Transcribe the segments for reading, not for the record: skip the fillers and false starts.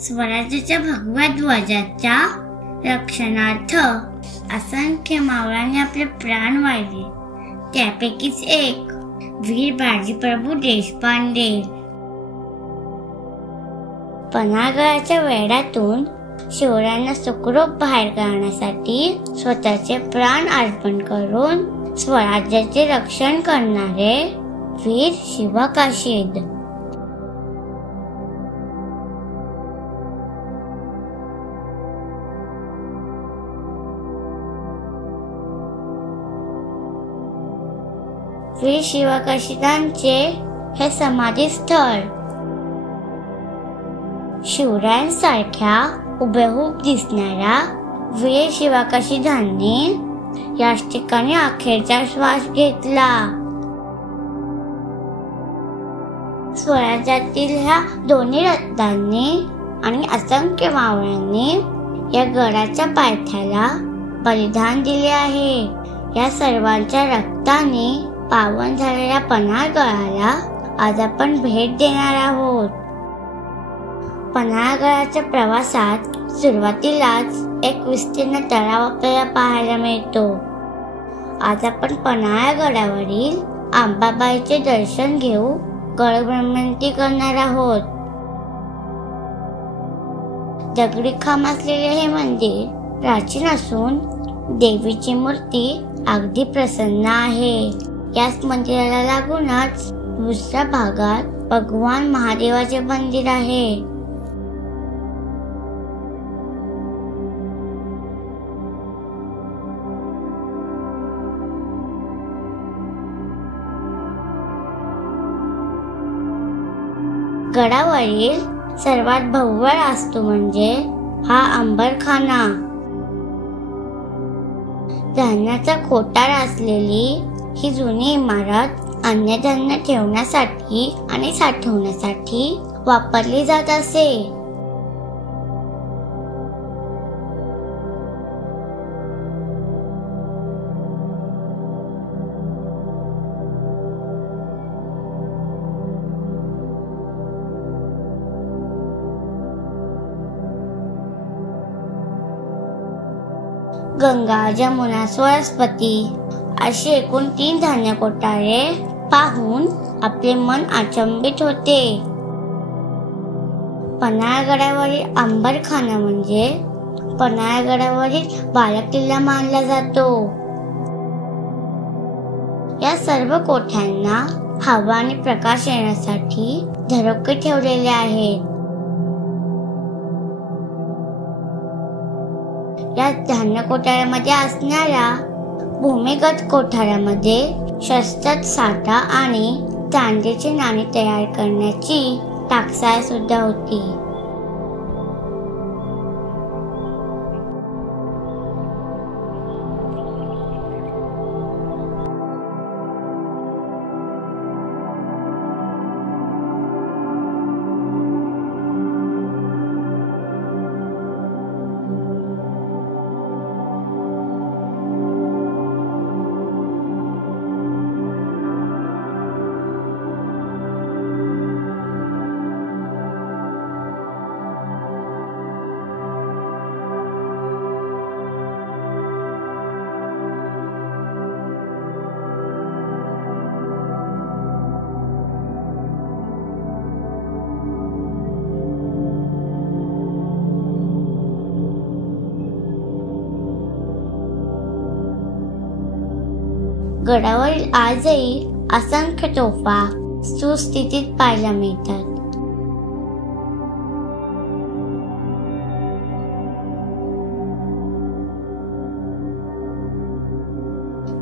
स्वराज्याच्या भगव्या ध्वजाच्या रक्षणार्थ असंख्य मावळ्यांनी आपले प्राण वाहिले. त्यापैकीच एक वीर बाजीप्रभू देशपांडे. पन्हाळगडाच्या वेढ्यातून शिवरायांना सुखरूप बाहेर काढण्यासाठी स्वतःचे प्राण अर्पण करून स्वराज्याचे रक्षण करणारे वीर शिवकाशीद. वीर शिवकाशीदांचे हे समाधी स्थळ शिवरायांसारख्या हुबेहूब दिसणाऱ्या वीर शिवकाशीदांनी याच ठिकाणी अखेरचा श्वास घेतला. स्वराज्यातील ह्या दोन्ही रत्नांनी आणि असंख्य मावळ्यांनी या गडाच्या पायथ्याला बलिदान दिले आहे. या सर्वांच्या रक्ताने पावन झालेल्या पन्हाळगडाला आज आपण भेट देणार आहोत. पन्हाळगडाच्या प्रवासात सुरुवातीलाच एक विस्तीर्ण तलाव आपल्याला पाहायला मिळतो. आज आपण पन्हाळगडावरील अंबाबाईचे दर्शन घेऊ गड भ्रमंती करणार आहोत. दगडी खांब असलेले हे मंदिर प्राचीन असून देवीची मूर्ती अगदी प्रसन्न आहे. याच मंदिराला लागूनच दुसऱ्या भागात भगवान महादेवाचे मंदिर आहे. गडावरील सर्वात भव्य वास्तू म्हणजे हा अंबरखाना. धान्याचा कोठार असलेली ही जुनी इमारत अन्नधान्य ठेवण्यासाठी आणि साठवण्यासाठी वापरली जात असे. गंगा, जमुना, सरस्वती अशी एकूण 3 धान्य कोठारे पाहून आपले मन अचंबित होते. पन्हाळगडावरील अंबरखाना म्हणजे पन्हाळगडावरील बालेकिल्ला मानला जातो. या सर्व कोठ्यांना हवा आणि प्रकाश येण्यासाठी झरोके ठेवलेले आहेत. या धान्य कोठारामध्ये असणाऱ्या भूमिगत कोठारामध्ये शस्त्रात साठा आणि चांदीची नाणी तयार करण्याची टाकसाळ सुद्धा होती. गडावरील आजही असंख्य तोफा सुस्थितीत पाहायला मिळतात.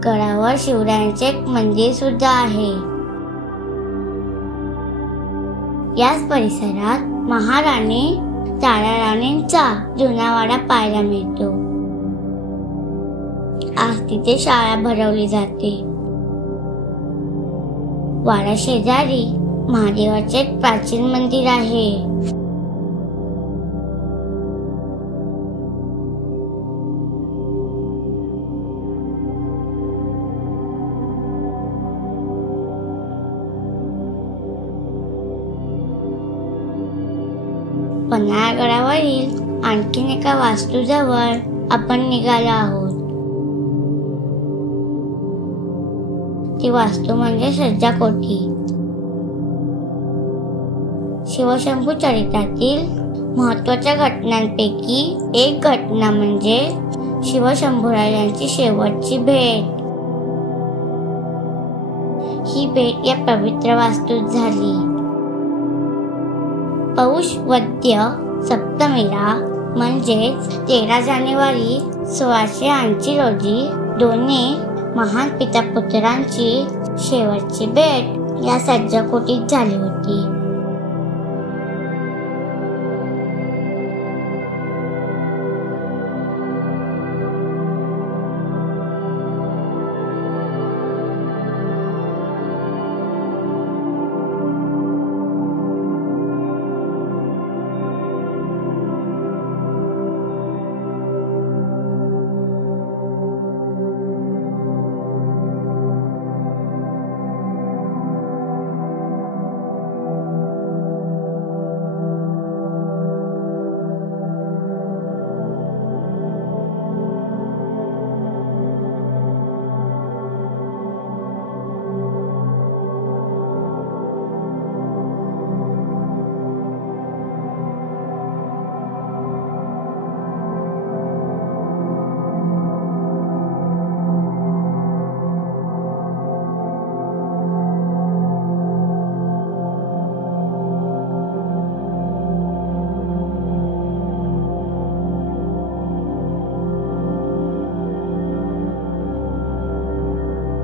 गडावर शिवरायांचे एक मंदिर सुद्धा आहे. याच परिसरात महाराणी ताराराणींचा जुना वाडा पाहायला मिळतो. आज तिथे शाळा भरवली जाते. वाडा शेजारी महादेवाचे एक प्राचीन मंदिर आहे. पन्हाळगडावरील आणखीन एका वास्तूजवळ आपण निघालो आहोत. ती वास्तू म्हणजे सज्जाकोठी. शिवशंभू चरित्रातील महत्वाच्या घटनांपैकी एक घटना म्हणजे शिवशंभूराजांची शेवटची भेट. ही भेट या पवित्र वास्तूत झाली. पौष वद्य सप्तमीला म्हणजेच 13 जानेवारी 1680 रोजी दोन्ही महान पितापुत्रांची शेवटची भेट या सज्जाकोटीत झाली होती.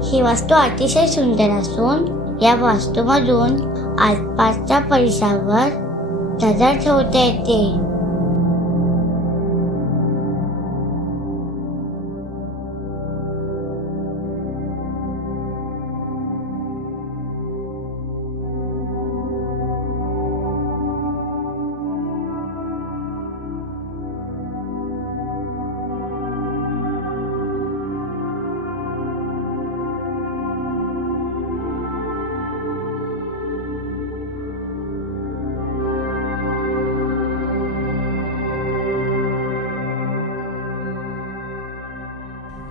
ही वास्तू अतिशय सुंदर असून या वास्तूमधून आसपासच्या परिसरावर नजर ठेवता येते.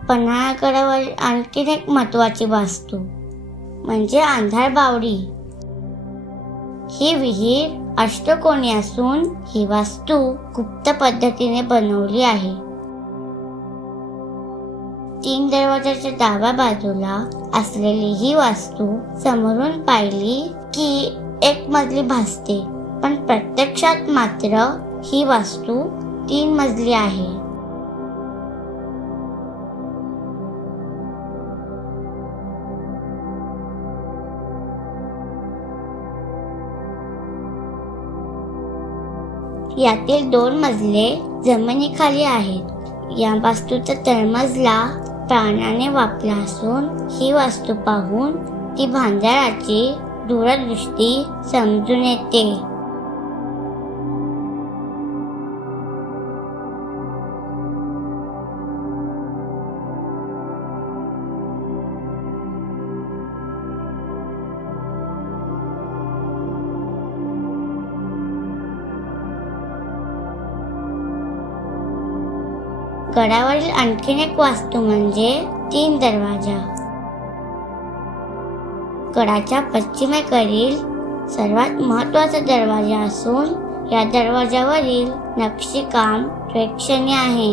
पन्हाळगडावर आणखीन एक महत्वाची वास्तू म्हणजे अंधार बावडी. ही विहीर अष्टकोनी असून ही वास्तू गुप्त पद्धतीने बनवली आहे. 3 दरवाजाच्या डाव्या बाजूला असलेली ही वास्तू समोरून पाहिली की एक मजली भासते, पण प्रत्यक्षात मात्र ही वास्तू 3 मजली आहे. यातील 2 मजले जमिनीखाली आहेत. या वास्तूचा तळमजला प्राण्याने व्यापला असून ही वास्तू पाहून ती भांडाराची दूरदृष्टी समजून येते. गडावरील आणखीन एक वास्तू म्हणजे 3 दरवाजा. गडाच्या पश्चिमेकडील सर्वात महत्वाचा दरवाजा असून या दरवाजावरील नक्षीकाम प्रेक्षणीय आहे.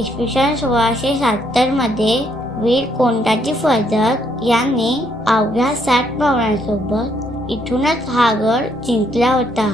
इसवी सन 1670 मध्ये वीर कोंडाजी फर्जक यांनी अवघ्या 60 पावलांसोबत इथूनच हा गड जिंकला होता.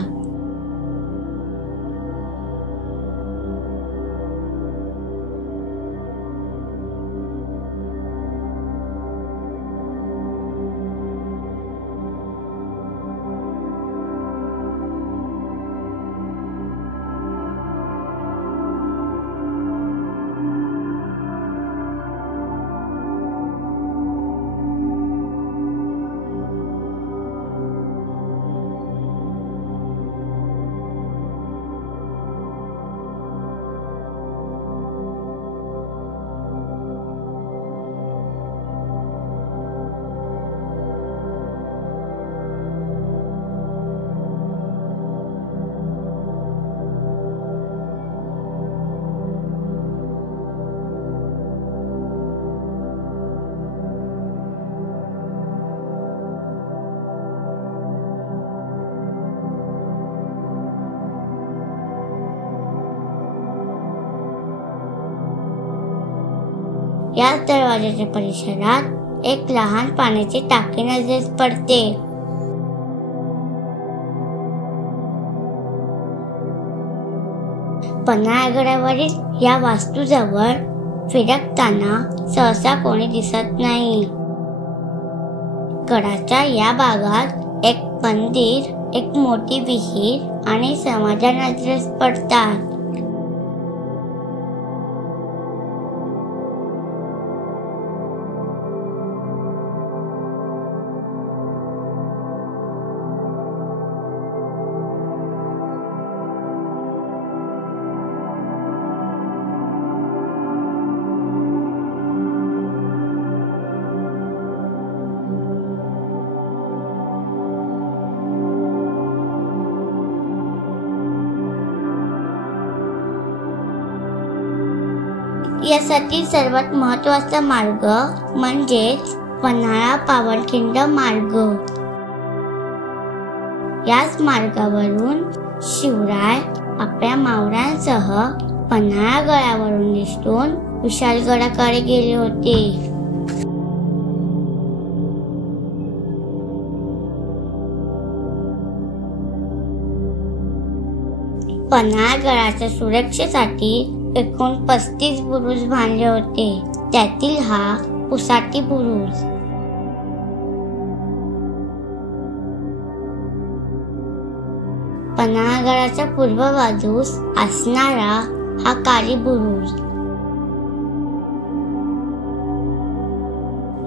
या दरवाजाच्या परिसरात एक लहान पाण्याची टाकी नजरेस पडते. पन्हाळगडावरील या वास्तूजवळ फिरकताना सहसा कोणी दिसत नाही. गडाच्या या भागात एक मंदिर, एक मोठी विहीर आणि समाधी नजरेस पडतात. यासाठी सर्वात महत्त्वाचा मार्ग म्हणजेच पन्हाळा पावनखिंड मार्ग. याच मार्गावरून शिवराय आपल्या मावळ्यांसह पन्हाळा गडावरून निसटून विशाळगडाकडे गेले होते. पन्हाळगडाच्या सुरक्षेसाठी एकूण 35 बुरुज बांधले होते. त्यातील हा पुसाटी बुरुज. पन्हाळगडाच्या पूर्व बाजूस असणारा हा काली बुरुज.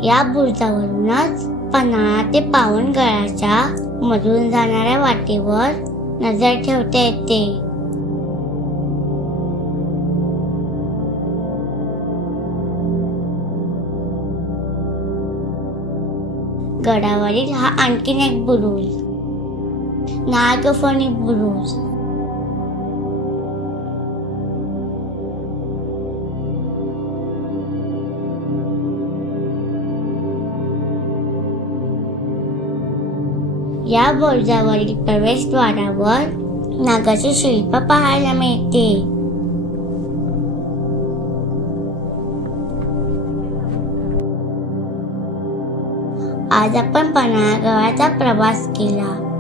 या बुरुजावरूनच पन्हाळा ते पावनगडाच्या मधून जाणाऱ्या वाटेवर नजर ठेवता येते. गडावरील हा आणखीन एक बुरुज, नागफणी बुरुज. या बुरुजावरील प्रवेशद्वारावर नागाचे शिल्प पाहायला मिळते. आज आपण पन्हाळगडाचा प्रवास केला.